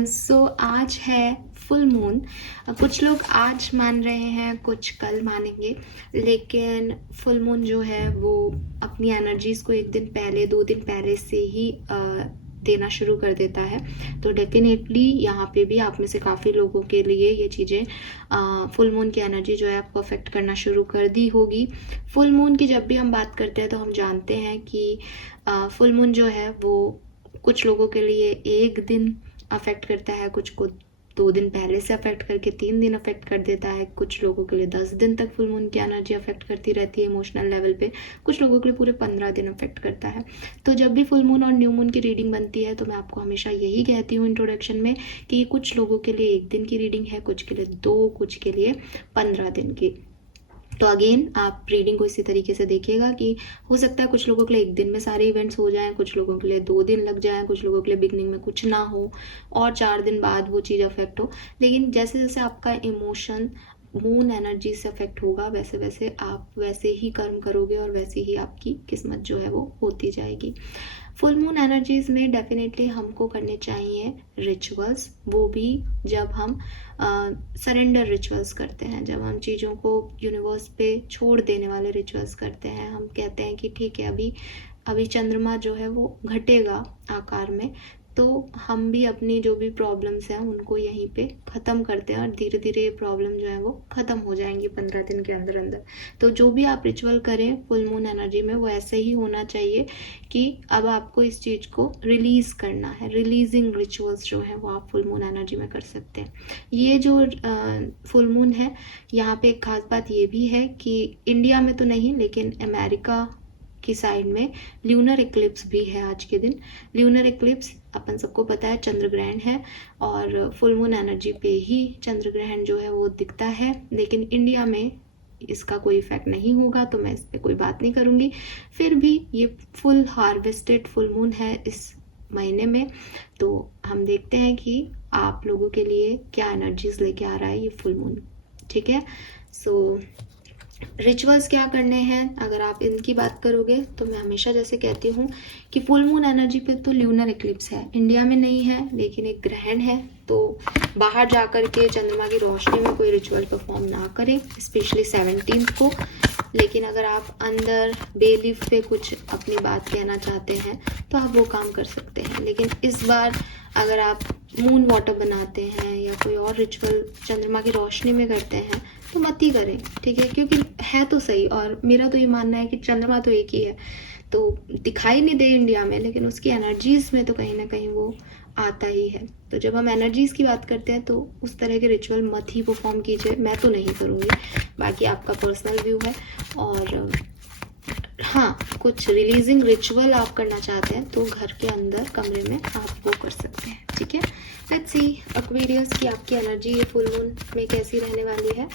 Everyone. सो आज है full moon. कुछ लोग आज मान रहे हैं, कुछ कल मानेंगे, लेकिन फुल मून जो है वो अपनी एनर्जीज़ को एक दिन पहले, 2 दिन पहले से ही देना शुरू कर देता है। तो डेफिनेटली यहाँ पे भी आप में से काफ़ी लोगों के लिए ये चीज़ें फुल मून की एनर्जी जो है आपको अफेक्ट करना शुरू कर दी होगी। फुल मून की जब भी हम बात करते हैं तो हम जानते हैं कि फुल मून जो है वो कुछ लोगों के लिए 1 दिन अफेक्ट करता है, कुछ को 2 दिन पहले से अफेक्ट करके 3 दिन अफेक्ट कर देता है, कुछ लोगों के लिए 10 दिन तक फुल मून की एनर्जी अफेक्ट करती रहती है इमोशनल लेवल पे, कुछ लोगों के लिए पूरे 15 दिन अफेक्ट करता है। तो जब भी फुल मून और न्यू मून की रीडिंग बनती है तो मैं आपको हमेशा यही कहती हूँ इंट्रोडक्शन में कि ये कुछ लोगों के लिए 1 दिन की रीडिंग है, कुछ के लिए 2, कुछ के लिए 15 दिन की। तो अगेन आप रीडिंग को इसी तरीके से देखिएगा कि हो सकता है कुछ लोगों के लिए 1 दिन में सारे इवेंट्स हो जाएं, कुछ लोगों के लिए 2 दिन लग जाएं, कुछ लोगों के लिए बिगनिंग में कुछ ना हो और 4 दिन बाद वो चीज़ अफेक्ट हो। लेकिन जैसे जैसे आपका इमोशन मून एनर्जी से अफेक्ट होगा वैसे वैसे आप वैसे ही कर्म करोगे और वैसे ही आपकी किस्मत जो है वो होती जाएगी। फुल मून एनर्जीज़ में डेफिनेटली हमको करने चाहिए रिचुअल्स, वो भी जब हम सरेंडर रिचुअल्स करते हैं, जब हम चीज़ों को यूनिवर्स पे छोड़ देने वाले रिचुअल्स करते हैं। हम कहते हैं कि ठीक है, अभी चंद्रमा जो है वो घटेगा आकार में, तो हम भी अपनी जो भी प्रॉब्लम्स हैं उनको यहीं पे ख़त्म करते हैं और धीरे धीरे ये प्रॉब्लम जो है वो ख़त्म हो जाएंगी 15 दिन के अंदर अंदर। तो जो भी आप रिचुअल करें फुल मून एनर्जी में वो ऐसे ही होना चाहिए कि अब आपको इस चीज़ को रिलीज़ करना है। रिलीजिंग रिचुअल्स जो है वो आप फुल मून एनर्जी में कर सकते हैं। ये जो फुल मून है, यहाँ पे एक खास बात ये भी है कि इंडिया में तो नहीं लेकिन अमेरिका की साइड में ल्यूनर इक्लिप्स भी है आज के दिन। ल्यूनर इक्लिप्स अपन सबको पता है चंद्र ग्रहण है और फुल मून एनर्जी पे ही चंद्र ग्रहण जो है वो दिखता है, लेकिन इंडिया में इसका कोई इफेक्ट नहीं होगा तो मैं इस पर कोई बात नहीं करूँगी। फिर भी ये फुल हार्वेस्टेड फुल मून है इस महीने में, तो हम देखते हैं कि आप लोगों के लिए क्या एनर्जीज लेके आ रहा है ये फुल मून। ठीक है, सो रिचुअल्स क्या करने हैं अगर आप इनकी बात करोगे तो मैं हमेशा जैसे कहती हूँ कि फुल मून एनर्जी पे तो ल्यूनर इक्लिप्स है, इंडिया में नहीं है लेकिन एक ग्रहण है, तो बाहर जा कर के चंद्रमा की रोशनी में कोई रिचुअल परफॉर्म ना करें, स्पेशली 17 को। लेकिन अगर आप अंदर बेलीफ पे कुछ अपनी बात कहना चाहते हैं तो आप वो काम कर सकते हैं। लेकिन इस बार अगर आप मून वाटर बनाते हैं या कोई और रिचुअल चंद्रमा की रोशनी में करते हैं तो मत ही करें, ठीक है, क्योंकि है तो सही। और मेरा तो ये मानना है कि चंद्रमा तो एक ही है, तो दिखाई नहीं दे इंडिया में लेकिन उसकी एनर्जीज में तो कहीं ना कहीं वो आता ही है। तो जब हम एनर्जीज की बात करते हैं तो उस तरह के रिचुअल मत ही परफॉर्म कीजिए, मैं तो नहीं करूँगी, बाकी आपका पर्सनल व्यू है। और हाँ, कुछ रिलीजिंग रिचुअल आप करना चाहते हैं तो घर के अंदर कमरे में आप वो कर सकते हैं। ठीक है, लेट्स सी एक्वेरियस की आपकी एनर्जी ये फुल मून में कैसी रहने वाली है।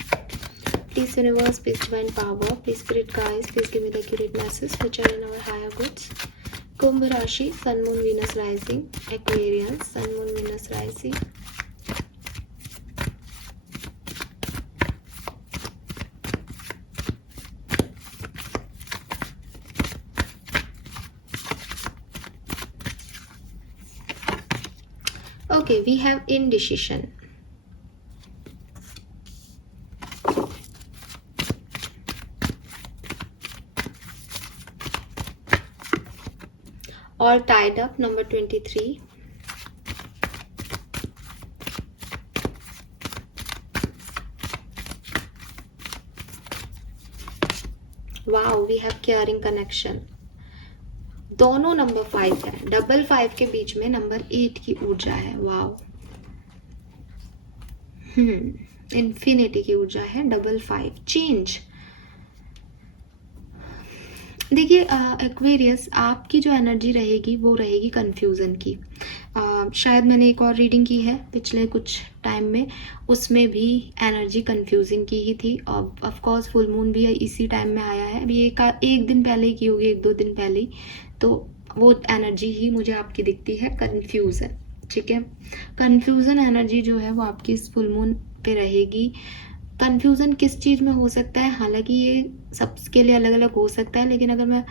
Please universe, please divine power, please spirit guides, please give me the accurate message which are in our higher goods. कुंभ राशि, sun moon Venus rising, Aquarius, sun moon Venus rising. Okay, we have indecision. All tied up, number 23. Wow, we have caring connection. दोनों number 5 है, double 5 के बीच में number 8 की ऊर्जा है। Wow, infinity की ऊर्जा है, डबल 5 चेंज। देखिए एक्वेरियस, आपकी जो एनर्जी रहेगी वो रहेगी कंफ्यूजन की। शायद मैंने एक और रीडिंग की है पिछले कुछ टाइम में, उसमें भी एनर्जी कंफ्यूजिंग की ही थी। ऑफ कोर्स फुल मून भी इसी टाइम में आया है, अभी एक दिन पहले ही की होगी, 1-2 दिन पहले ही, तो वो एनर्जी ही मुझे आपकी दिखती है, कंफ्यूजन। ठीक है, कंफ्यूजन एनर्जी जो है वो आपकी इस फुल मून पे रहेगी। कंफ्यूजन किस चीज़ में हो सकता है, हालांकि ये सबके लिए अलग अलग हो सकता है, लेकिन अगर मैं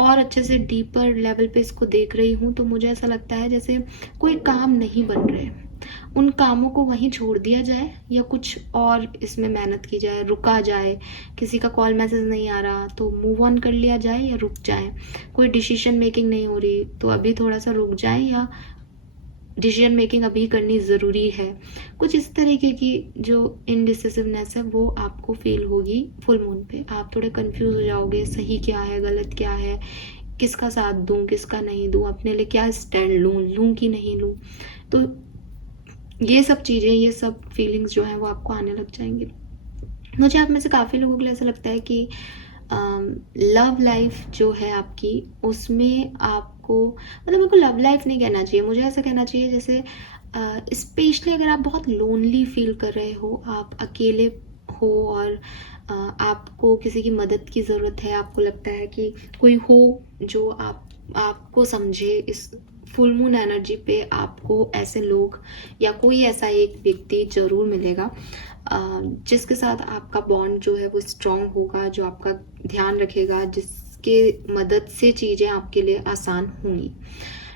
और अच्छे से डीपर लेवल पे इसको देख रही हूँ तो मुझे ऐसा लगता है जैसे कोई काम नहीं बन रहे, उन कामों को वहीं छोड़ दिया जाए या कुछ और इसमें मेहनत की जाए, रुका जाए। किसी का कॉल मैसेज नहीं आ रहा तो मूव ऑन कर लिया जाए या रुक जाए। कोई डिसीजन मेकिंग नहीं हो रही तो अभी थोड़ा सा रुक जाए या डिसीजन मेकिंग अभी करनी ज़रूरी है। कुछ इस तरीके की जो इनडिसिसिवनेस है वो आपको फील होगी फुल मून पे। आप थोड़े कंफ्यूज हो जाओगे, सही क्या है गलत क्या है, किसका साथ दूं किसका नहीं दूं, अपने लिए क्या स्टैंड लूं कि नहीं लूं। तो ये सब चीज़ें, ये सब फीलिंग्स जो हैं वो आपको आने लग जाएंगे। मुझे आप में से काफ़ी लोगों के लिए ऐसा लगता है कि लव लाइफ जो है आपकी उसमें आपको, मतलब मेरे को लव लाइफ नहीं कहना चाहिए, मुझे ऐसा कहना चाहिए जैसे स्पेशली अगर आप बहुत लोनली फील कर रहे हो, आप अकेले हो और आपको किसी की मदद की ज़रूरत है, आपको लगता है कि कोई हो जो आपको समझे। इस फुल मून एनर्जी पे आपको ऐसे लोग या कोई ऐसा एक व्यक्ति जरूर मिलेगा जिसके साथ आपका बॉन्ड जो है वो स्ट्रॉन्ग होगा, जो आपका ध्यान रखेगा, जिसके मदद से चीज़ें आपके लिए आसान होंगी।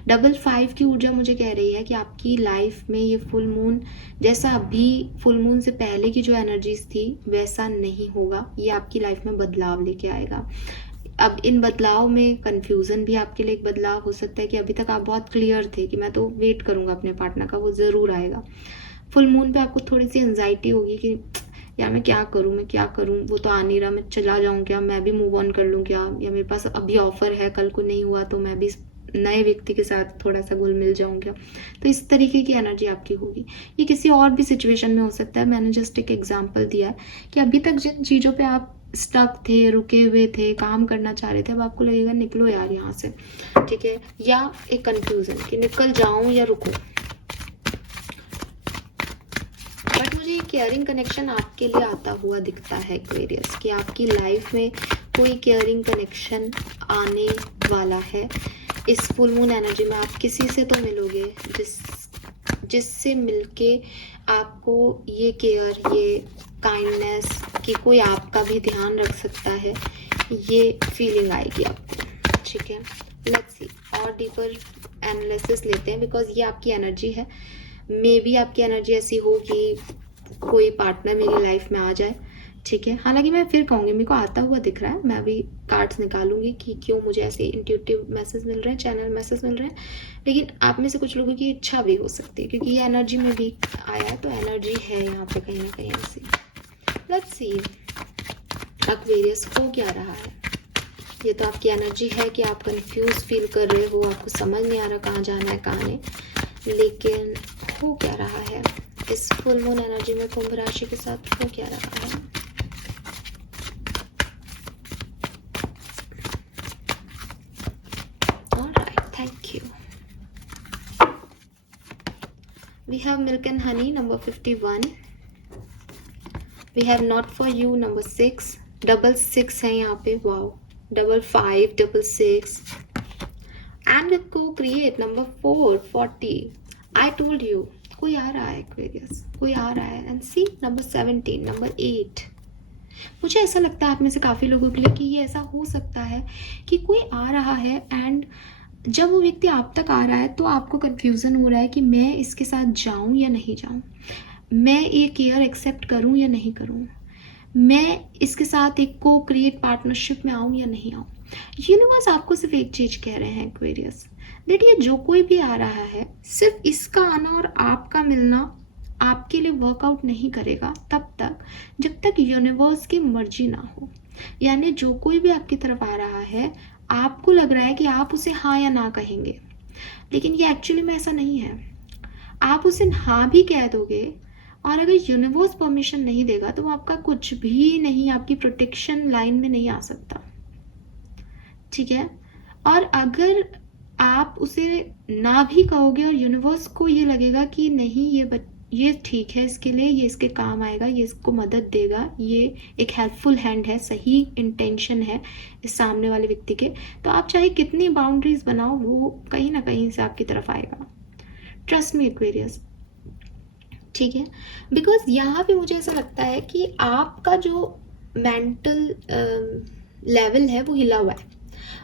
डबल 5 की ऊर्जा मुझे कह रही है कि आपकी लाइफ में ये फुल मून जैसा अभी फुल मून से पहले की जो एनर्जीज थी वैसा नहीं होगा। ये आपकी लाइफ में बदलाव लेके आएगा। अब इन बदलाव में कंफ्यूजन भी आपके लिए एक बदलाव हो सकता है कि अभी तक आप बहुत क्लियर थे कि मैं तो वेट करूंगा अपने पार्टनर का, वो ज़रूर आएगा। फुल मून पे आपको थोड़ी सी एंजाइटी होगी कि यार मैं क्या करूं, वो तो आ नहीं रहा, मैं चला जाऊं क्या, मैं भी मूव ऑन कर लूं क्या, या मेरे पास अभी ऑफर है, कल को नहीं हुआ तो मैं भी नए व्यक्ति के साथ थोड़ा सा घुल मिल जाऊं क्या। तो इस तरीके की एनर्जी आपकी होगी। ये किसी और भी सिचुएशन में हो सकता है, मैंने जस्ट एक एग्जाम्पल दिया है कि अभी तक जिन चीज़ों पे आप स्टक थे, रुके हुए थे, काम करना चाह रहे थे, अब आपको लगेगा निकलो यार यहाँ से, ठीक है। या एक कंफ्यूजन कि निकल जाऊं या रुको। बट मुझे ये केयरिंग कनेक्शन आपके लिए आता हुआ दिखता है एक्वेरियस, कि आपकी लाइफ में कोई केयरिंग कनेक्शन आने वाला है। इस फुल मून एनर्जी में आप किसी से तो मिलोगे जिससे मिलके आपको ये केयर, ये काइंडनेस कि कोई आपका भी ध्यान रख सकता है, ये फीलिंग आएगी आपको, ठीक है। लेट्स सी और डीपर एनालिसिस लेते हैं, बिकॉज ये आपकी एनर्जी है। मे बी आपकी एनर्जी ऐसी हो कि कोई पार्टनर मेरी लाइफ में आ जाए, ठीक है। हालांकि मैं फिर कहूँगी मेरे को आता हुआ दिख रहा है, मैं अभी कार्ड्स निकालूंगी कि क्यों मुझे ऐसे इंट्यूटिव मैसेज मिल रहे हैं, चैनल मैसेज मिल रहे हैं। लेकिन आप में से कुछ लोगों की इच्छा भी हो सकती है क्योंकि ये एनर्जी में भी आया है, तो एनर्जी है यहाँ पे कहीं ना कहीं ऐसी। लेट्स सी एक्वेरियस हो क्या रहा है। ये तो आपकी एनर्जी है कि आप कंफ्यूज फील कर रहे हो, आपको समझ नहीं आ रहा कहाँ जाना है कहाँ नहीं, लेकिन हो क्या रहा है इस फुल मून एनर्जी में कुंभ राशि के साथ, हो क्या रहा है। Thank you. We have Milk and Honey number 51. We have Not For You number 6. 6 है यहाँ पे, wow. 5 6. And Co-Create number 4 40. I told you. कोई आ रहा है Aquarius, कोई आ रहा है। And see number 17, number 8. मुझे ऐसा लगता है आप में से काफ़ी लोगों के लिए कि ये ऐसा हो सकता है कि कोई आ रहा है एंड जब वो व्यक्ति आप तक आ रहा है तो आपको कंफ्यूजन हो रहा है कि मैं इसके साथ जाऊं या नहीं जाऊं, मैं ये केयर एक्सेप्ट करूं या नहीं करूं, मैं इसके साथ एक को क्रिएट पार्टनरशिप में आऊं या नहीं आऊं। यूनिवर्स आपको सिर्फ एक चीज कह रहे हैं एक्वेरियस, दैट ये जो कोई भी आ रहा है सिर्फ इसका आना और आपका मिलना आपके लिए वर्कआउट नहीं करेगा तब तक जब तक यूनिवर्स की मर्जी ना हो। यानी जो कोई भी आपकी तरफ आ रहा है आपको लग रहा है कि आप उसे हाँ या ना कहेंगे, लेकिन ये एक्चुअली में ऐसा नहीं है। आप उसे हाँ भी कह दोगे और अगर यूनिवर्स परमिशन नहीं देगा तो वो आपका कुछ भी नहीं, आपकी प्रोटेक्शन लाइन में नहीं आ सकता, ठीक है। और अगर आप उसे ना भी कहोगे और यूनिवर्स को ये लगेगा कि नहीं ये ठीक है इसके लिए, ये इसके काम आएगा, ये इसको मदद देगा, ये एक हेल्पफुल हैंड है, सही इंटेंशन है इस सामने वाले व्यक्ति के, तो आप चाहे कितनी बाउंड्रीज बनाओ वो कहीं ना कहीं से आपकी तरफ आएगा। ट्रस्ट मी एक्वेरियस, ठीक है। बिकॉज यहाँ पे मुझे ऐसा लगता है कि आपका जो मेंटल लेवल है वो हिला हुआ है।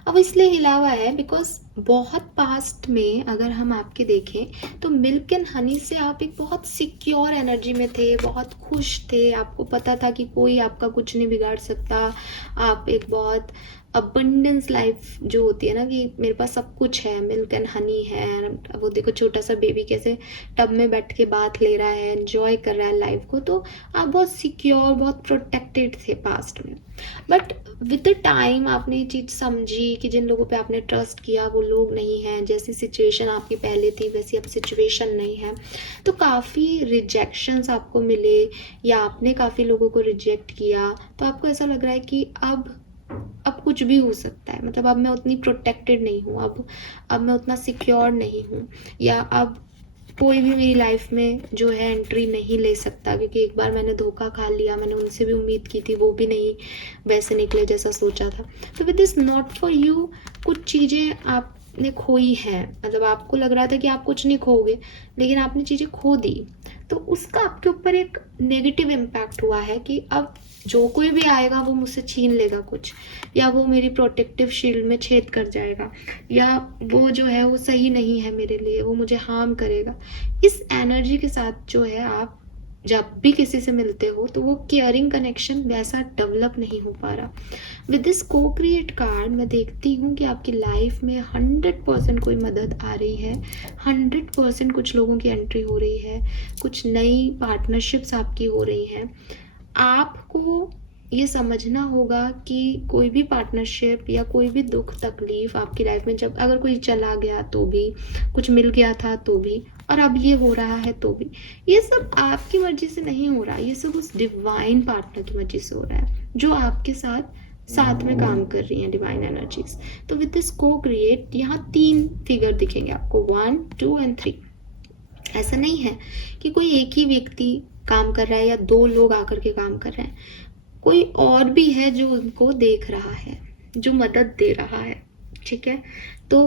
अब इसलिए हिला हुआ है बिकॉज बहुत पास्ट में अगर हम आपके देखें तो मिल्क एंड हनी से आप एक बहुत सिक्योर एनर्जी में थे, बहुत खुश थे, आपको पता था कि कोई आपका कुछ नहीं बिगाड़ सकता। आप एक बहुत अबंडेंस लाइफ जो होती है ना कि मेरे पास सब कुछ है, मिल्क एंड हनी है। वो देखो छोटा सा बेबी कैसे टब में बैठ के बात ले रहा है, एंजॉय कर रहा है लाइफ को। तो आप बहुत सिक्योर, बहुत प्रोटेक्टेड थे पास्ट में। बट विद द टाइम आपने ये चीज़ समझी कि जिन लोगों पे आपने ट्रस्ट किया वो लोग नहीं हैं, जैसी सिचुएशन आपकी पहले थी वैसी अब सिचुएशन नहीं है। तो काफ़ी रिजेक्शंस आपको मिले या आपने काफ़ी लोगों को रिजेक्ट किया, तो आपको ऐसा लग रहा है कि अब कुछ भी हो सकता है, मतलब अब मैं उतनी प्रोटेक्टेड नहीं हूँ, अब मैं उतना सिक्योर नहीं हूँ, या अब कोई भी मेरी लाइफ में जो है एंट्री नहीं ले सकता, क्योंकि एक बार मैंने धोखा खा लिया, मैंने उनसे भी उम्मीद की थी, वो भी नहीं वैसे निकले जैसा सोचा था। तो with this not for you कुछ चीज़ें आपने खोई हैं, मतलब आपको लग रहा था कि आप कुछ नहीं खोगे, लेकिन आपने चीज़ें खो दी। तो उसका आपके ऊपर एक नेगेटिव इम्पैक्ट हुआ है कि अब जो कोई भी आएगा वो मुझसे छीन लेगा कुछ, या वो मेरी प्रोटेक्टिव शील्ड में छेद कर जाएगा, या वो जो है वो सही नहीं है मेरे लिए, वो मुझे हार्म करेगा। इस एनर्जी के साथ जो है आप जब भी किसी से मिलते हो तो वो केयरिंग कनेक्शन वैसा डेवलप नहीं हो पा रहा। विद दिस को क्रिएट कार्ड मैं देखती हूँ कि आपकी लाइफ में 100% कोई मदद आ रही है, 100% कुछ लोगों की एंट्री हो रही है, कुछ नई पार्टनरशिप्स आपकी हो रही हैं। आपको ये समझना होगा कि कोई भी पार्टनरशिप या कोई भी दुख तकलीफ आपकी लाइफ में, जब अगर कोई चला गया तो भी, कुछ मिल गया था तो भी, और अब ये हो रहा है तो भी, ये सब आपकी मर्जी से नहीं हो रहा, ये सब उस डिवाइन पार्टनर की मर्जी से हो रहा है जो आपके साथ में काम कर रही हैं डिवाइन एनर्जीज। तो विद दिस को क्रिएट यहाँ 3 फिगर दिखेंगे आपको, 1, 2 एंड 3। ऐसा नहीं है कि कोई एक ही व्यक्ति काम कर रहा है या 2 लोग आकर के काम कर रहे हैं, कोई और भी है जो उनको देख रहा है, जो मदद दे रहा है। ठीक है, तो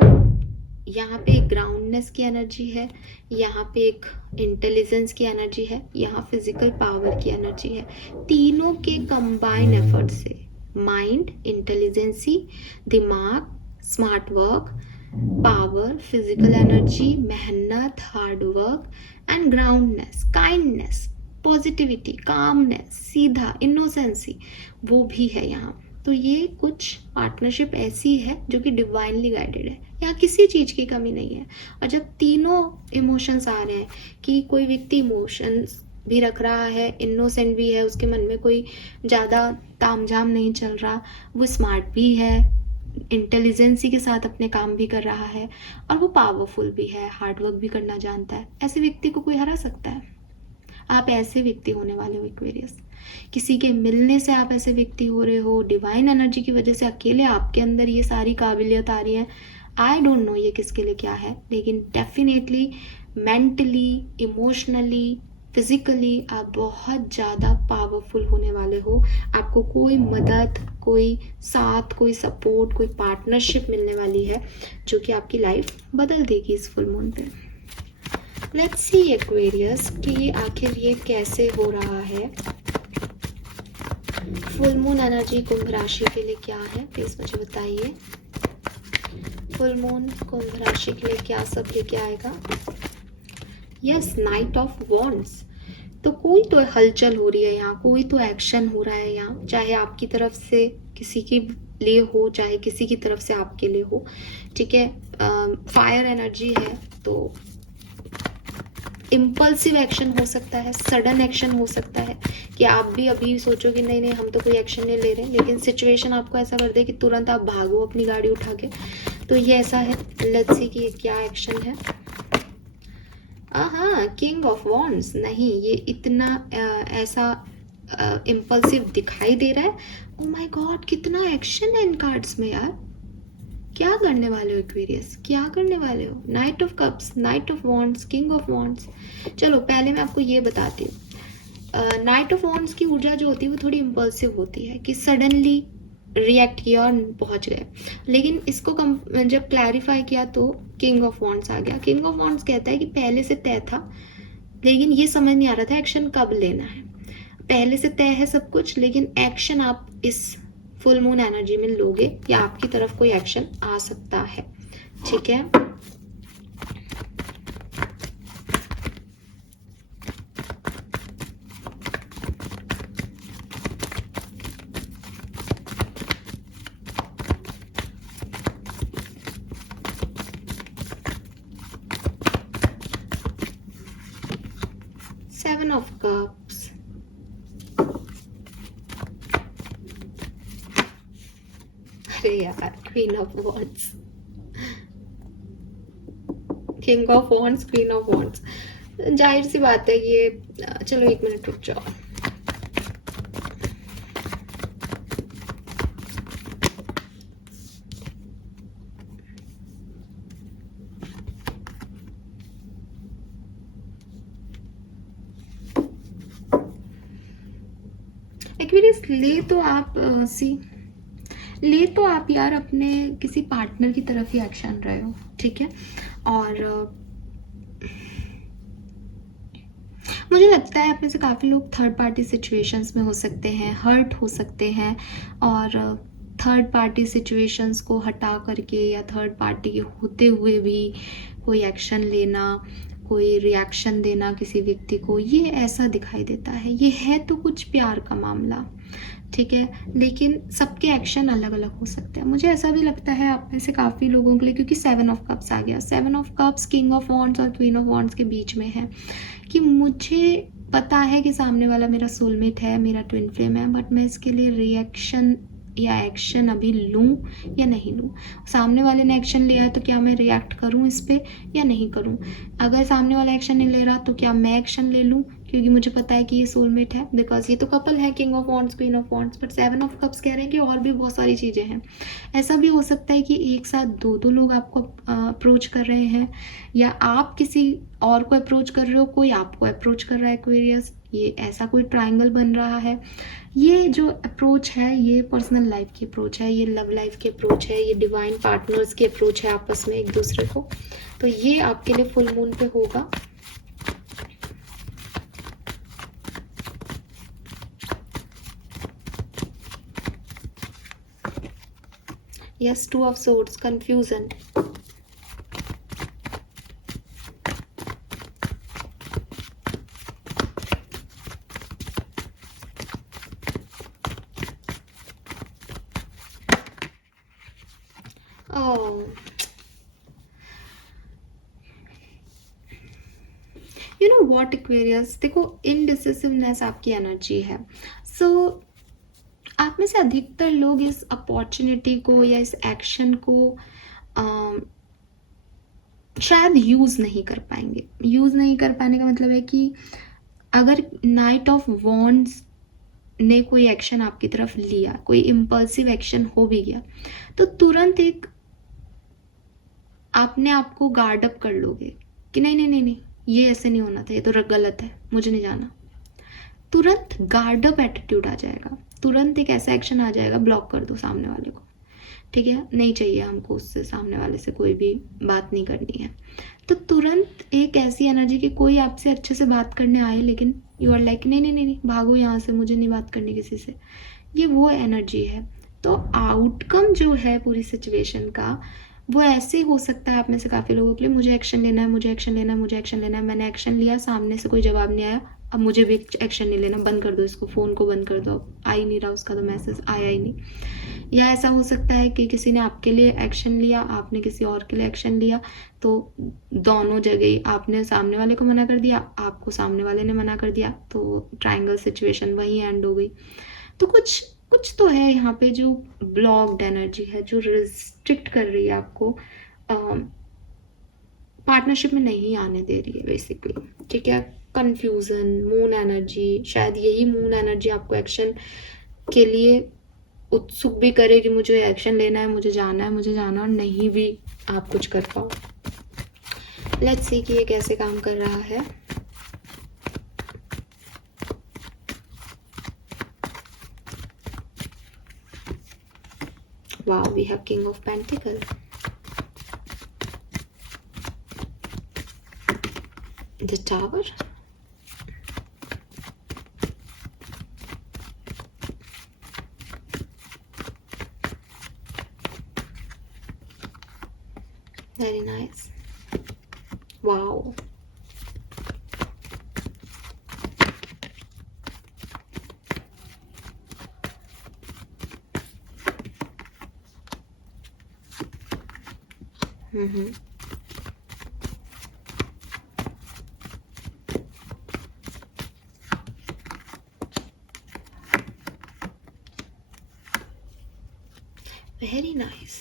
यहाँ पे एक ग्राउंडनेस की एनर्जी है, यहाँ पे एक इंटेलिजेंस की एनर्जी है, यहाँ फिजिकल पावर की एनर्जी है। तीनों के कंबाइन एफर्ट से माइंड, इंटेलिजेंसी, दिमाग, smart work, power, physical energy, मेहनत, hard work and groundness, kindness, positivity, calmness, सीधा, इनोसेंसी, वो भी है यहाँ। तो ये कुछ पार्टनरशिप ऐसी है जो कि डिवाइनली गाइडेड है, यहाँ किसी चीज़ की कमी नहीं है। और जब तीनों इमोशंस आ रहे हैं कि कोई व्यक्ति इमोशंस भी रख रहा है, इनोसेंट भी है, उसके मन में कोई ज़्यादा तामझाम नहीं चल रहा, वो स्मार्ट भी है, इंटेलिजेंसी के साथ अपने काम भी कर रहा है, और वो पावरफुल भी है, हार्डवर्क भी करना जानता है, ऐसे व्यक्ति को कोई हरा सकता है? आप ऐसे व्यक्ति होने वाले हो एक्वेरियस। किसी के मिलने से आप ऐसे व्यक्ति हो रहे हो, डिवाइन एनर्जी की वजह से अकेले आपके अंदर ये सारी काबिलियत आ रही है। आई डोंट नो ये किसके लिए क्या है, लेकिन डेफिनेटली मेंटली, इमोशनली, फिजिकली आप बहुत ज़्यादा पावरफुल होने वाले हो। आपको कोई मदद, कोई साथ, कोई सपोर्ट, कोई पार्टनरशिप मिलने वाली है जो कि आपकी लाइफ बदल देगी इस फुल मून पे। लेट्स सी एक्वेरियस कि आखिर ये कैसे हो रहा है। फुल मून एनर्जी कुंभ राशि के लिए क्या है, प्लीज मुझे बताइए। फुल मून कुंभ राशि के लिए क्या सब लेके आएगा? Yes, night of wands. तो कोई तो हलचल हो रही है यहाँ, कोई तो एक्शन हो रहा है यहाँ, चाहे आपकी तरफ से किसी के लिए हो, चाहे किसी की तरफ से आपके लिए हो। ठीक है, फायर एनर्जी है तो इम्पल्सिव एक्शन हो सकता है, सडन एक्शन हो सकता है कि आप भी अभी सोचो कि नहीं हम तो कोई एक्शन नहीं ले रहे, लेकिन सिचुएशन आपको ऐसा कर दे कि तुरंत आप भागो अपनी गाड़ी उठा के। तो ये ऐसा है। लेट्स सी कि ये क्या एक्शन है। हाँ, किंग ऑफ वॉन्ड्स नहीं, ये इतना ऐसा इम्पल्सिव दिखाई दे रहा है। ओ माय गॉड, कितना एक्शन है इन कार्ड्स में यार। क्या करने वाले हो एक्वेरियस, क्या करने वाले हो? Night of cups, night of wands, king of wands. चलो पहले मैं आपको ये बताती हूँ। नाइट ऑफ वॉन्ड्स की ऊर्जा जो होती है वो थोड़ी इम्पल्सिव होती है कि सडनली रिएक्ट किया और पहुंच गए, लेकिन इसको जब क्लैरिफाई किया तो किंग ऑफ वॉन्ड्स आ गया। किंग ऑफ वॉन्ड्स कहता है कि पहले से तय था, लेकिन ये समझ नहीं आ रहा था एक्शन कब लेना है। पहले से तय है सब कुछ, लेकिन एक्शन आप इस फुल मून एनर्जी में लोगे या आपकी तरफ कोई एक्शन आ सकता है, ठीक है। Seven of Cups. अरे यार, Queen of Wands, King of Wands, Queen of Wands। जाहिर सी बात है ये, चलो 1 मिनट रुक जाओ। एक्वेरियस, ले तो आप यार अपने किसी पार्टनर की तरफ ही एक्शन रहे हो, ठीक है। और मुझे लगता है आप में से काफ़ी लोग थर्ड पार्टी सिचुएशंस में हो सकते हैं, हर्ट हो सकते हैं, और थर्ड पार्टी सिचुएशंस को हटा करके या थर्ड पार्टी होते हुए भी कोई एक्शन लेना, कोई रिएक्शन देना किसी व्यक्ति को, ये ऐसा दिखाई देता है। ये है तो कुछ प्यार का मामला, ठीक है, लेकिन सबके एक्शन अलग अलग हो सकते हैं। मुझे ऐसा भी लगता है आप में से काफ़ी लोगों के लिए, क्योंकि 7 ऑफ कप्स आ गया, 7 of cups king of wands और क्वीन ऑफ वॉन्ड्स के बीच में है, कि मुझे पता है कि सामने वाला मेरा सोलमेट है, मेरा ट्विन फ्लेम है, बट मैं इसके लिए रिएक्शन या एक्शन अभी लूँ या नहीं लूँ। सामने वाले ने एक्शन लिया है तो क्या मैं रिएक्ट करूँ इस पर या नहीं करूँ। अगर सामने वाला एक्शन नहीं ले रहा तो क्या मैं एक्शन ले लूँ, क्योंकि मुझे पता है कि ये सोलमेट है, बिकॉज ये तो कपल है, king of wands, queen of wands. But 7 of cups कह रहे हैं कि और भी बहुत सारी चीज़ें हैं। ऐसा भी हो सकता है कि एक साथ दो लोग आपको अप्रोच कर रहे हैं, या आप किसी और को अप्रोच कर रहे हो, कोई आपको अप्रोच कर रहा है एक्वेरियस। ये ऐसा कोई ट्रायंगल बन रहा है। ये जो अप्रोच है ये पर्सनल लाइफ की अप्रोच है, ये लव लाइफ की अप्रोच है, ये डिवाइन पार्टनर्स की अप्रोच है आपस में एक दूसरे को। तो ये आपके लिए फुल मून पे होगा। Yes, 2 of swords, confusion. You know what Aquarius, देखो इनडिसिसिवनेस आपकी एनर्जी है। सो आप में से अधिकतर लोग इस अपॉर्चुनिटी को या इस एक्शन को शायद यूज़ नहीं कर पाएंगे। यूज़ नहीं कर पाने का मतलब है कि अगर नाइट ऑफ वॉन्ड्स ने कोई एक्शन आपकी तरफ लिया, कोई इम्पल्सिव एक्शन हो भी गया, तो तुरंत एक आपने आपको गार्ड अप कर लोगे कि नहीं नहीं नहीं नहीं, ये ऐसे नहीं होना था, ये तो गलत है, मुझे नहीं जाना। तुरंत गार्ड अप एटीट्यूड आ जाएगा, तुरंत एक ऐसा एक्शन आ जाएगा, ब्लॉक कर दो सामने वाले को, ठीक है, नहीं चाहिए हमको उससे, सामने वाले से कोई भी बात नहीं करनी है। तो तुरंत एक ऐसी एनर्जी कि कोई आपसे अच्छे से बात करने आए लेकिन यू आर लाइक नहीं नहीं नहीं नहीं, भागो यहाँ से, मुझे नहीं बात करनी किसी से। ये वो एनर्जी है। तो आउटकम जो है पूरी सिचुएशन का वो ऐसे हो सकता है आप में से काफ़ी लोगों के लिए, मुझे एक्शन लेना है, मुझे एक्शन लेना है, मुझे एक्शन लेना है, मैंने एक्शन लिया, सामने से कोई जवाब नहीं आया, अब मुझे भी एक्शन नहीं लेना, बंद कर दो इसको, फ़ोन को बंद कर दो, आ ही नहीं रहा उसका तो मैसेज, आया ही नहीं। या ऐसा हो सकता है कि किसी ने आपके लिए एक्शन लिया, आपने किसी और के लिए एक्शन लिया, तो दोनों जगह आपने सामने वाले को मना कर दिया, आपको सामने वाले ने मना कर दिया, तो ट्रायंगल सिचुएशन वहीं एंड हो गई। तो कुछ तो है यहाँ पे जो ब्लॉक्ड एनर्जी है, जो रिस्ट्रिक्ट कर रही है आपको, पार्टनरशिप में नहीं आने दे रही है बेसिकली, ठीक है। कंफ्यूजन, मून एनर्जी, शायद यही मून एनर्जी आपको एक्शन के लिए उत्सुक भी करे कि मुझे एक्शन लेना है, मुझे जाना है, मुझे जाना, और नहीं भी आप कुछ कर पाओ। लेट्स सी कि ये कैसे काम कर रहा है। Wow, we have King of Pentacles. The Tower. Very nice, wow. Very nice,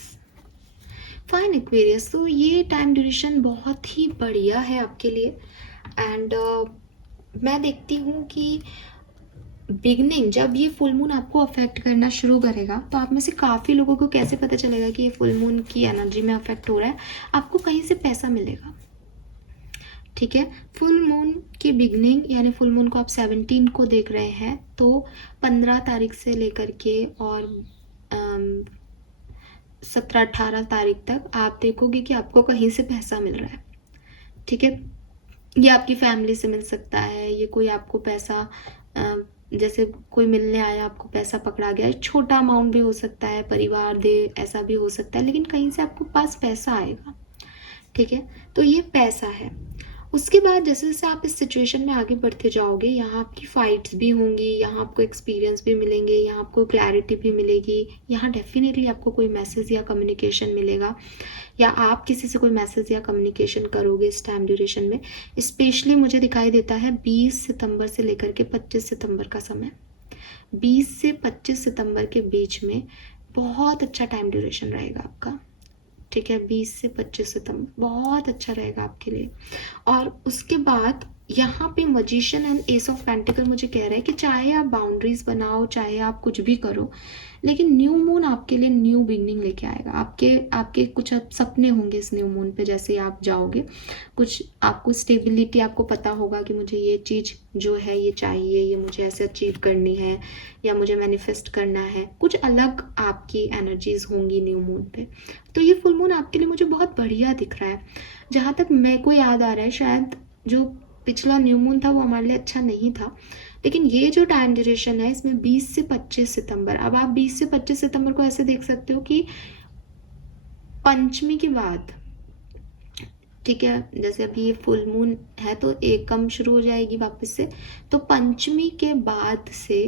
fine Aquarius. तो ये टाइम ड्यूरेशन बहुत ही बढ़िया है आपके लिए। एंड मैं देखती हूँ कि बिगनिंग, जब ये फुल मून आपको अफेक्ट करना शुरू करेगा तो आप में से काफ़ी लोगों को कैसे पता चलेगा कि ये फुल मून की एनर्जी में अफेक्ट हो रहा है? आपको कहीं से पैसा मिलेगा, ठीक है। फुल मून की बिगनिंग यानी फुल मून को आप 17 को देख रहे हैं, तो 15 तारीख से लेकर के और 17-18 तारीख तक आप देखोगे कि आपको कहीं से पैसा मिल रहा है, ठीक है। ये आपकी फैमिली से मिल सकता है, ये कोई आपको पैसा जैसे कोई मिलने आया, आपको पैसा पकड़ा गया, छोटा अमाउंट भी हो सकता है, परिवार दे, ऐसा भी हो सकता है, लेकिन कहीं से आपको पास पैसा आएगा, ठीक है। तो ये पैसा है। उसके बाद जैसे जैसे आप इस सिचुएशन में आगे बढ़ते जाओगे, यहाँ आपकी फाइट्स भी होंगी, यहाँ आपको एक्सपीरियंस भी मिलेंगे, यहाँ आपको क्लैरिटी भी मिलेगी, यहाँ डेफिनेटली आपको कोई मैसेज या कम्युनिकेशन मिलेगा, या आप किसी से कोई मैसेज या कम्युनिकेशन करोगे इस टाइम ड्यूरेशन में। स्पेशली मुझे दिखाई देता है 20 सितंबर से लेकर के 25 सितंबर का समय, 20 से 25 सितंबर के बीच में बहुत अच्छा टाइम ड्यूरेशन रहेगा आपका, ठीक है। 20 से 25 सितंबर बहुत अच्छा रहेगा आपके लिए। और उसके बाद यहाँ पे magician and S of pentacle मुझे कह रहा है कि चाहे आप बाउंड्रीज बनाओ, चाहे आप कुछ भी करो, लेकिन न्यू मून आपके लिए न्यू बिगनिंग लेके आएगा। आपके कुछ सपने होंगे इस न्यू मून पे, जैसे आप जाओगे, कुछ आपको स्टेबिलिटी, आपको पता होगा कि मुझे ये चीज़ जो है ये चाहिए, ये मुझे ऐसे अचीव करनी है, या मुझे मैनिफेस्ट करना है, कुछ अलग आपकी एनर्जीज होंगी न्यू मून पे। तो ये फुल मून आपके लिए मुझे बहुत बढ़िया दिख रहा है। जहाँ तक मेरे को याद आ रहा है, शायद जो पिछला न्यू मून था वो हमारे लिए अच्छा नहीं था, लेकिन ये जो टाइम ड्यूरेशन है इसमें 20 से 25 सितंबर, अब आप 20 से 25 सितंबर को ऐसे देख सकते हो कि पंचमी के बाद, ठीक है। जैसे अभी ये फुल मून है तो एकम शुरू हो जाएगी वापस से, तो पंचमी के बाद से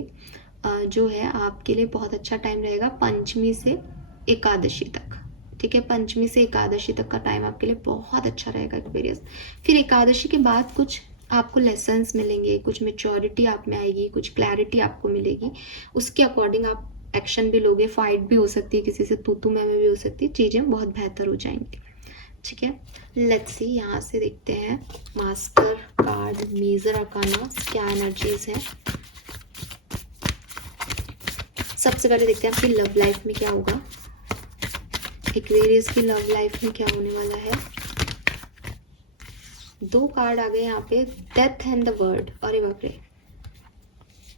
जो है आपके लिए बहुत अच्छा टाइम रहेगा, पंचमी से एकादशी तक, ठीक है। पंचमी से एकादशी तक का टाइम आपके लिए बहुत अच्छा रहेगा एक्वेरियस। फिर एकादशी के बाद कुछ आपको लेसन्स मिलेंगे, कुछ मेच्योरिटी आप में आएगी, कुछ क्लैरिटी आपको मिलेगी, उसके अकॉर्डिंग आप एक्शन भी लोगे, फाइट भी हो सकती है किसी से, तू मैं भी हो सकती है, चीज़ें बहुत बेहतर हो जाएंगी, ठीक है। लेट्स सी, यहाँ से देखते हैं मास्टर कार्ड मेजर अरकाना क्या एनर्जीज है। सबसे पहले देखते हैं आपकी लव लाइफ में क्या होगा, एक्वेरियस की लव लाइफ में क्या होने वाला है। 2 कार्ड आ गए यहाँ पे, डेथ एंड द वर्ड, अरे बाप रे,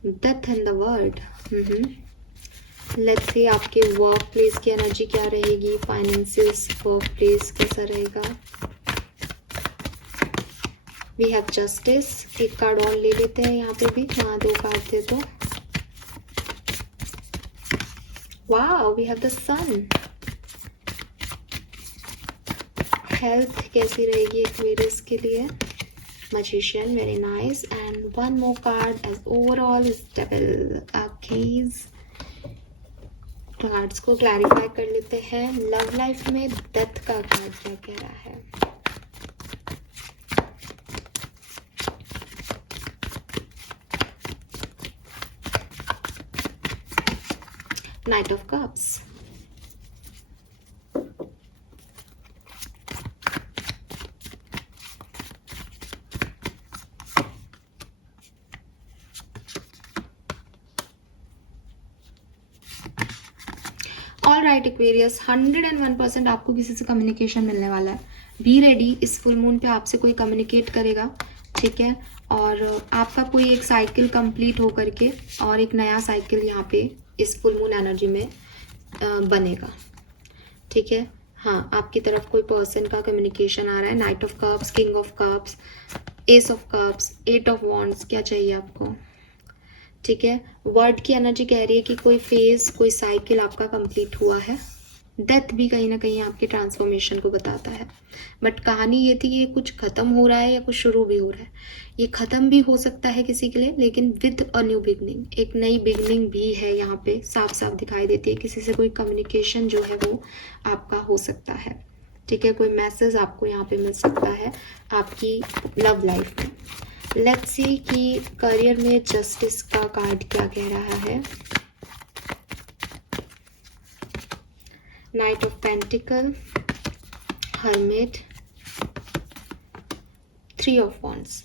death and the word. Let's see आपके वर्क प्लेस की एनर्जी क्या रहेगी, फाइनेंसिस, वर्क प्लेस कैसा रहेगा। वी हैव जस्टिस, एक कार्ड और ले लेते हैं यहाँ पे भी, हाँ 2 कार्ड थे तो। Wow, we have the sun. Health कैसी रहेगी एक्वेरियस के लिए, magician, very nice, and one more card as overall is devil. keys, cards को क्लैरिफाई कर लेते हैं। लव लाइफ में डेथ का कार्ड क्या कह रहा है, night of cups, all right Aquarius, 101% आपको किसी से कम्युनिकेशन मिलने वाला है। बी रेडी, इस फुल मून पे आपसे कोई कम्युनिकेट करेगा, ठीक है। और आपका कोई एक साइकिल कंप्लीट हो करके और एक नया साइकिल यहाँ पे इस फुल मून एनर्जी में बनेगा, ठीक है। हाँ, आपकी तरफ कोई पर्सन का कम्युनिकेशन आ रहा है। Night of cups, king of cups, S of cups, 8 of wands, क्या चाहिए आपको, ठीक है। वर्ड की एनर्जी कह रही है कि कोई फेज, कोई साइकिल आपका कंप्लीट हुआ है, डेथ भी कहीं ना कहीं आपके ट्रांसफॉर्मेशन को बताता है। बट कहानी ये थी कि ये कुछ ख़त्म हो रहा है या कुछ शुरू भी हो रहा है। ये ख़त्म भी हो सकता है किसी के लिए, लेकिन विद अ न्यू बिगनिंग, एक नई बिगनिंग भी है यहाँ पे साफ साफ दिखाई देती है। किसी से कोई कम्युनिकेशन जो है वो आपका हो सकता है, ठीक है, कोई मैसेज आपको यहाँ पे मिल सकता है आपकी लव लाइफ में। लेट्स सी कि करियर में जस्टिस का कार्ड क्या कह रहा है। Night of pentacle, hermit, 3 of wands.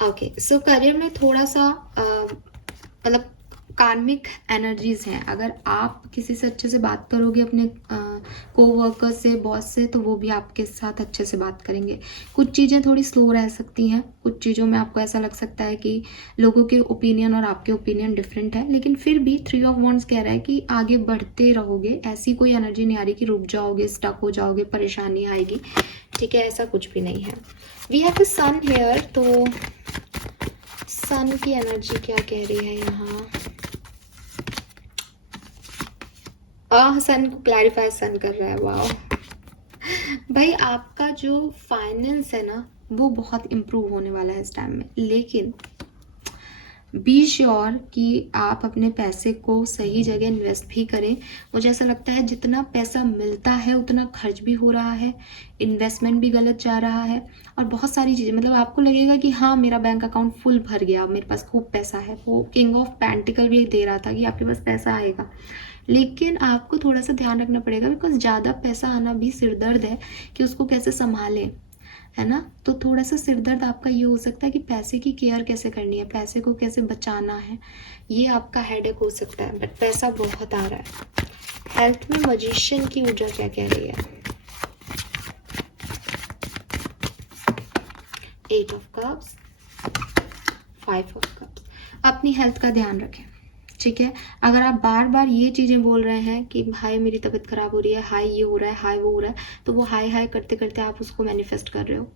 Okay, so career में थोड़ा सा मतलब कार्मिक एनर्जीज हैं। अगर आप किसी से अच्छे से बात करोगे, अपने कोवर्कर से, बॉस से, तो वो भी आपके साथ अच्छे से बात करेंगे। कुछ चीज़ें थोड़ी स्लो रह सकती हैं, कुछ चीज़ों में आपको ऐसा लग सकता है कि लोगों के ओपिनियन और आपके ओपिनियन डिफरेंट है, लेकिन फिर भी 3 ऑफ वॉन्ड्स कह रहा है कि आगे बढ़ते रहोगे। ऐसी कोई एनर्जी नहीं आ रही कि रुक जाओगे, स्टक हो जाओगे, परेशानी आएगी, ठीक है, ऐसा कुछ भी नहीं है। We have the sun here, तो सन की एनर्जी क्या कह रही है यहाँ। सन को क्लैरिफाई सन कर रहा है, वाओ। भाई आपका जो फाइनेंस है ना वो बहुत इम्प्रूव होने वाला है इस टाइम में, लेकिन बी श्योर कि आप अपने पैसे को सही जगह इन्वेस्ट भी करें। मुझे ऐसा लगता है जितना पैसा मिलता है उतना खर्च भी हो रहा है, इन्वेस्टमेंट भी गलत जा रहा है, और बहुत सारी चीज़ें, मतलब आपको लगेगा कि हाँ मेरा बैंक अकाउंट फुल भर गया, मेरे पास खूब पैसा है। वो किंग ऑफ पेंटिकल भी दे रहा था कि आपके पास पैसा आएगा, लेकिन आपको थोड़ा सा ध्यान रखना पड़ेगा, बिकॉज ज़्यादा पैसा आना भी सिरदर्द है कि उसको कैसे संभालें, है ना। तो थोड़ा सा सिरदर्द आपका ये हो सकता है कि पैसे की केयर कैसे करनी है, पैसे को कैसे बचाना है, ये आपका हेडेक हो सकता है। बट पैसा बहुत आ रहा है। हेल्थ में मजिशियन की ऊर्जा क्या कह रही है। 8 ऑफ कप्स, 5 ऑफ कप्स। अपनी हेल्थ का ध्यान रखें, ठीक है। अगर आप बार बार ये चीज़ें बोल रहे हैं कि भाई मेरी तबीयत खराब हो रही है, हाई ये हो रहा है, हाई वो हो रहा है, तो वो हाई हाई करते करते आप उसको मैनिफेस्ट कर रहे हो।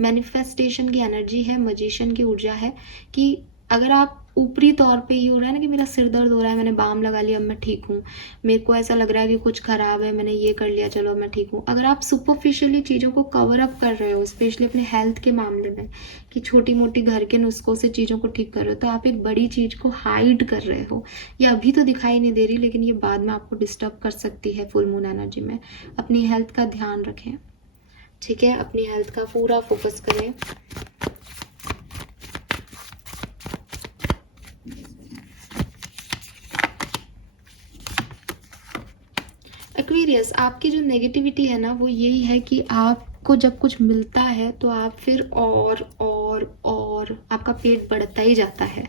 मैनिफेस्टेशन की एनर्जी है, मजिशियन की ऊर्जा है कि अगर आप ऊपरी तौर पे ये हो रहा है ना कि मेरा सिर दर्द हो रहा है, मैंने बाम लगा लिया, अब मैं ठीक हूँ, मेरे को ऐसा लग रहा है कि कुछ खराब है, मैंने ये कर लिया, चलो मैं ठीक हूँ। अगर आप सुपरफिशियली चीज़ों को कवर अप कर रहे हो, स्पेशली अपने हेल्थ के मामले में, कि छोटी मोटी घर के नुस्खों से चीज़ों को ठीक कर रहे हो, तो आप एक बड़ी चीज़ को हाइड कर रहे हो। ये अभी तो दिखाई नहीं दे रही, लेकिन ये बाद में आपको डिस्टर्ब कर सकती है फुल मून एनर्जी में। अपनी हेल्थ का ध्यान रखें, ठीक है, अपनी हेल्थ का पूरा फोकस करें। एक्वेरियस, आपकी जो नेगेटिविटी है ना वो यही है कि आपको जब कुछ मिलता है तो आप फिर और आपका पेट बढ़ता ही जाता है।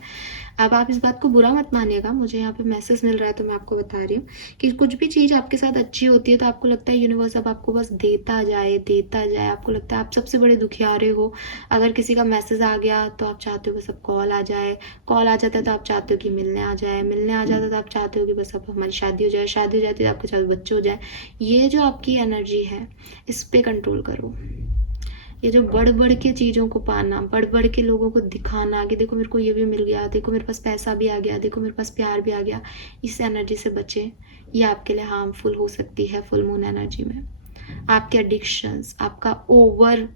अब आप इस बात को बुरा मत मानिएगा, मुझे यहाँ पे मैसेज मिल रहा है तो मैं आपको बता रही हूँ कि कुछ भी चीज़ आपके साथ अच्छी होती है तो आपको लगता है यूनिवर्स अब आपको बस देता जाए देता जाए। आपको लगता है आप सबसे बड़े दुखियारे हो। अगर किसी का मैसेज आ गया तो आप चाहते हो बस अब कॉल आ जाए, कॉल आ जाता है तो आप चाहते हो कि मिलने आ जाए, मिलने आ जाता है तो आप चाहते हो कि बस अब हमारी शादी हो जाए, शादी हो जाती है तो आपके साथ बच्चे हो जाए। ये जो आपकी एनर्जी है इस पर कंट्रोल करो। ये जो बढ़ बढ़ के चीज़ों को पाना, बढ़ बढ़ के लोगों को दिखाना कि देखो मेरे को ये भी मिल गया, देखो मेरे पास पैसा भी आ गया, देखो मेरे पास प्यार भी आ गया, इस एनर्जी से बचें। ये आपके लिए हार्मफुल हो सकती है फुल मून एनर्जी में। आपके एडिक्शंस, आपका ओवर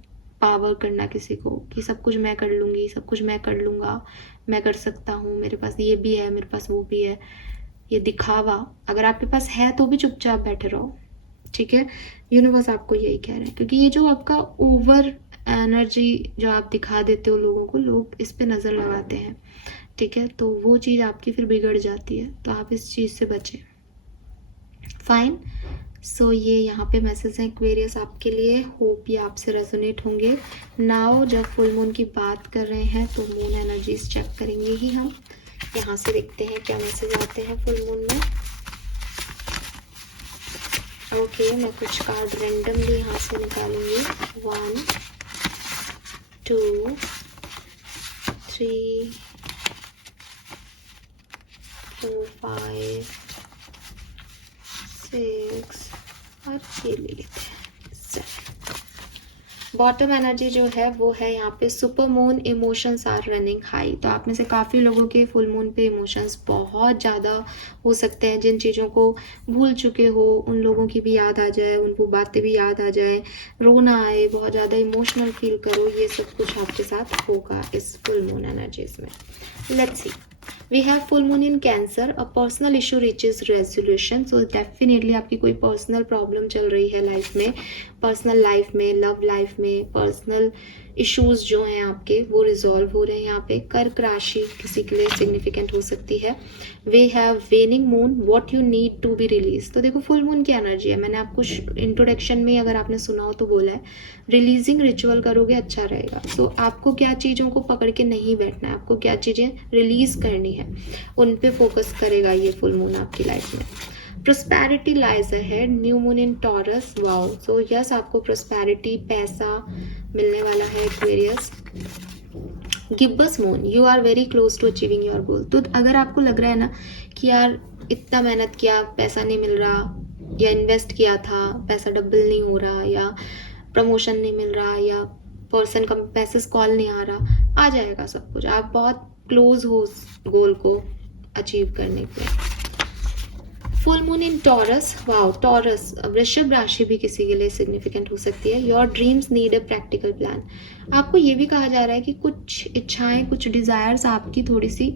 पावर करना किसी को कि सब कुछ मैं कर लूँगी, सब कुछ मैं कर लूँगा, मैं कर सकता हूँ, मेरे पास ये भी है, मेरे पास वो भी है, ये दिखावा अगर आपके पास है तो भी चुपचाप बैठे रहो, ठीक है। यूनिवर्स आपको यही कह रहे हैं, क्योंकि ये जो आपका ओवर एनर्जी जो आप दिखा देते हो लोगों को, लोग इस पे नज़र लगाते हैं, ठीक है, तो वो चीज़ आपकी फिर बिगड़ जाती है, तो आप इस चीज़ से बचें। फाइन, सो ये यहाँ पे मैसेज है एक्वेरियस आपके लिए। होप ये आपसे रेजोनेट होंगे। नाउ जब फुल मून की बात कर रहे हैं तो मून एनर्जीज चेक करेंगे ही हम। यहाँ से देखते हैं क्या मैसेज आते हैं फुल मून में। ओके, मैं कुछ कार्ड रेंडमली यहाँ से निकालूंगी। 1 2 3 4 5 6 और ये ले लेते हैं 7। बॉटम एनर्जी जो है वो है यहाँ पे super moon, emotions are running high. तो आप में से काफ़ी लोगों के फुल मून पे इमोशंस बहुत ज़्यादा हो सकते हैं। जिन चीज़ों को भूल चुके हो उन लोगों की भी याद आ जाए, उनको बातें भी याद आ जाए, रोना आए, बहुत ज़्यादा इमोशनल फील करो, ये सब कुछ आपके साथ होगा इस फुल मून एनर्जीज में। Let's see, we have full moon in Cancer, a personal issue reaches resolution. So definitely आपकी कोई पर्सनल प्रॉब्लम चल रही है लाइफ में, पर्सनल लाइफ में, लव लाइफ में, पर्सनल इश्यूज जो हैं आपके वो रिजॉल्व हो रहे हैं यहाँ पे। कर्क राशि किसी के लिए सिग्निफिकेंट हो सकती है। We have waning moon, what you need to be release. तो देखो फुल मून की एनर्जी है, मैंने आपको इंट्रोडक्शन में अगर आपने सुना हो तो बोला है रिलीजिंग रिचुअल करोगे अच्छा रहेगा। सो आपको क्या चीज़ों को पकड़ के नहीं बैठना है, आपको क्या चीज़ें रिलीज करनी है उन पे फोकस करेगा ये फुल मून आपकी लाइफ में। Prosperity lies ahead, new moon in Taurus, wow. So yes, आपको प्रोस्पैरिटी, पैसा मिलने वाला है Aquarius. Gibbous moon, you are very close to achieving your goal. तो अगर आपको लग रहा है ना कि यार इतना मेहनत किया, पैसा नहीं मिल रहा, या इन्वेस्ट किया था, पैसा डबल नहीं हो रहा, या प्रमोशन नहीं मिल रहा, या पर्सन का मैसेज कॉल नहीं आ रहा, आ जाएगा सब कुछ। आप बहुत क्लोज हो उस गोल को अचीव करने के लिए। Full moon in Taurus, wow. Taurus, वृषभ राशि भी किसी के लिए सिग्निफिकेंट हो सकती है। Your dreams need a practical plan. आपको ये भी कहा जा रहा है कि कुछ इच्छाएं, कुछ डिजायर्स आपकी थोड़ी सी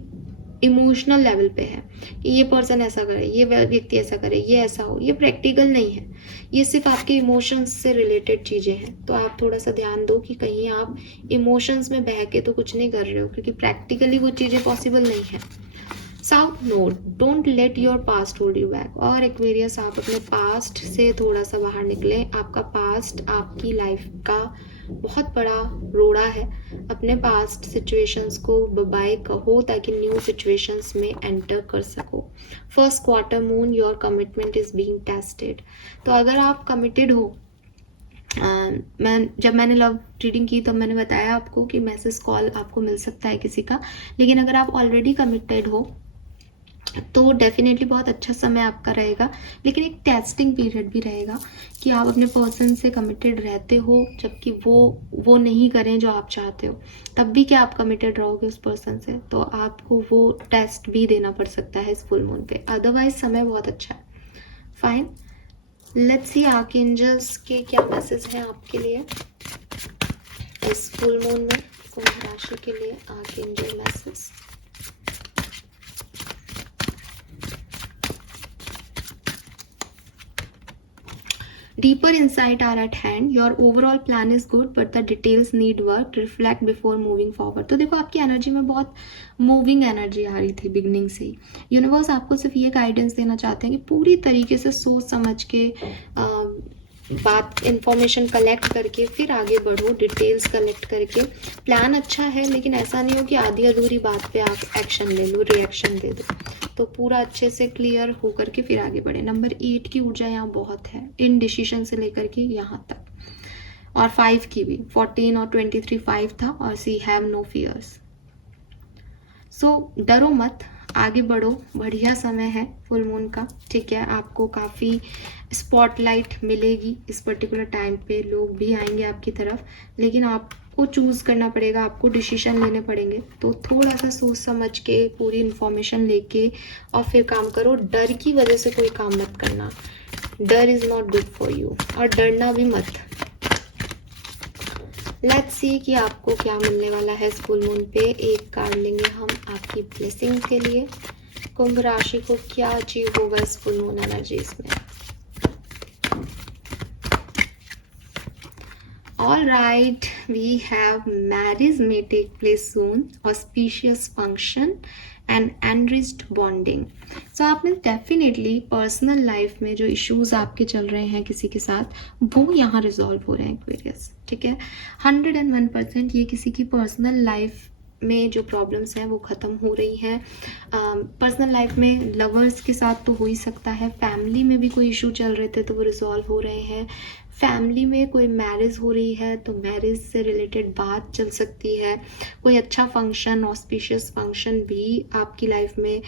इमोशनल लेवल पे है कि ये पर्सन ऐसा करे, ये व्यक्ति ऐसा करे, ये ऐसा हो। ये प्रैक्टिकल नहीं है, ये सिर्फ आपके इमोशंस से रिलेटेड चीज़ें हैं। तो आप थोड़ा सा ध्यान दो कि कहीं आप इमोशंस में बह के तो कुछ नहीं कर रहे हो, क्योंकि प्रैक्टिकली वो चीज़ें पॉसिबल नहीं है। South node, don't let your past hold you back. और एक्वेरियस, आप अपने पास्ट से थोड़ा सा बाहर निकले। आपका पास्ट आपकी लाइफ का बहुत बड़ा रोड़ा है। अपने पास्ट सिचुएशंस को बाय कहो ताकि न्यू सिचुएशंस में एंटर कर सको। First quarter moon, your commitment is being tested. तो अगर आप कमिटेड हो, जब मैंने लव रीडिंग की तब मैंने बताया आपको कि मैसेज कॉल आपको मिल सकता है किसी का, लेकिन अगर आप ऑलरेडी कमिटेड हो तो डेफिनेटली बहुत अच्छा समय आपका रहेगा। लेकिन एक टेस्टिंग पीरियड भी रहेगा कि आप अपने पर्सन से कमिटेड रहते हो जबकि वो नहीं करें जो आप चाहते हो, तब भी क्या आप कमिटेड रहोगे उस पर्सन से। तो आपको वो टेस्ट भी देना पड़ सकता है इस फुल मून पे, अदरवाइज समय बहुत अच्छा है। फाइन, लेट्स सी आर्कएंजल्स के क्या मैसेज हैं आपके लिए इस फुल मून में। कुंभ राशि के लिए archangel message. Deeper insight are at hand. Your overall plan is good, but the details need work. Reflect before moving forward. तो देखो आपकी एनर्जी में बहुत मूविंग एनर्जी आ रही थी बिगनिंग से ही। यूनिवर्स आपको सिर्फ ये गाइडेंस देना चाहते हैं कि पूरी तरीके से सोच समझ के बात इंफॉर्मेशन कलेक्ट करके फिर आगे बढ़ो, डिटेल्स कलेक्ट करके। प्लान अच्छा है, लेकिन ऐसा नहीं हो कि आधी अधूरी बात पे आप एक्शन ले लो, रिएक्शन दे दो। तो पूरा अच्छे से क्लियर होकर के फिर आगे बढ़े। नंबर 8 की ऊर्जा यहाँ बहुत है, इन डिसीजन से लेकर के यहाँ तक, और 5 की भी, 14 और 23 5 था, और सी हैव नो फियर्स। सो डरो मत, आगे बढ़ो, बढ़िया समय है फुल मून का, ठीक है। आपको काफ़ी स्पॉटलाइट मिलेगी इस पर्टिकुलर टाइम पे, लोग भी आएंगे आपकी तरफ, लेकिन आपको चूज़ करना पड़ेगा, आपको डिसीजन लेने पड़ेंगे। तो थोड़ा सा सोच समझ के पूरी इन्फॉर्मेशन लेके और फिर काम करो। डर की वजह से कोई काम मत करना, डर is not good for you, और डरना भी मत। लेट्स सी कि आपको क्या मिलने वाला है इस फुल मून पे। एक कार्ड लेंगे हम आपकी ब्लेसिंग के लिए। कुंभ राशि को क्या अचीव होगा इस फुल मून एनर्जीज में। All right, we have marriage may take place soon, auspicious function and enriched bonding. So आप में डेफिनेटली पर्सनल लाइफ में जो इश्यूज आपके चल रहे हैं किसी के साथ, वो यहाँ रिजॉल्व हो रहे हैं एक्वेरियस, ठीक है। 101% ये किसी की पर्सनल लाइफ में जो प्रॉब्लम्स हैं वो ख़त्म हो रही हैं। पर्सनल लाइफ में लवर्स के साथ तो हो ही सकता है, फैमिली में भी कोई इशू चल रहे थे तो वो रिजॉल्व हो रहे हैं। फैमिली में कोई मैरिज हो रही है तो मैरिज से रिलेटेड बात चल सकती है। कोई अच्छा फंक्शन, ऑस्पिशियस फंक्शन भी आपकी लाइफ में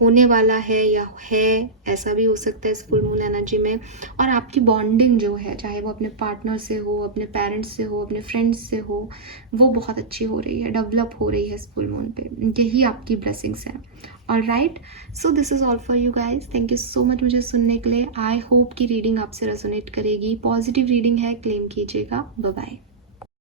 होने वाला है या है, ऐसा भी हो सकता है इस फुल मून एनर्जी में। और आपकी बॉन्डिंग जो है, चाहे वो अपने पार्टनर से हो, अपने पेरेंट्स से हो, अपने फ्रेंड्स से हो, वो बहुत अच्छी हो रही है, डेवलप हो रही है इस फुल मून पे। यही आपकी ब्लेसिंग्स हैं। Alright, so this is all for you guys. Thank you so much मुझे सुनने के लिए। आई होप कि रीडिंग आपसे रेजोनेट करेगी। पॉजिटिव रीडिंग है, क्लेम कीजिएगा। Bye bye.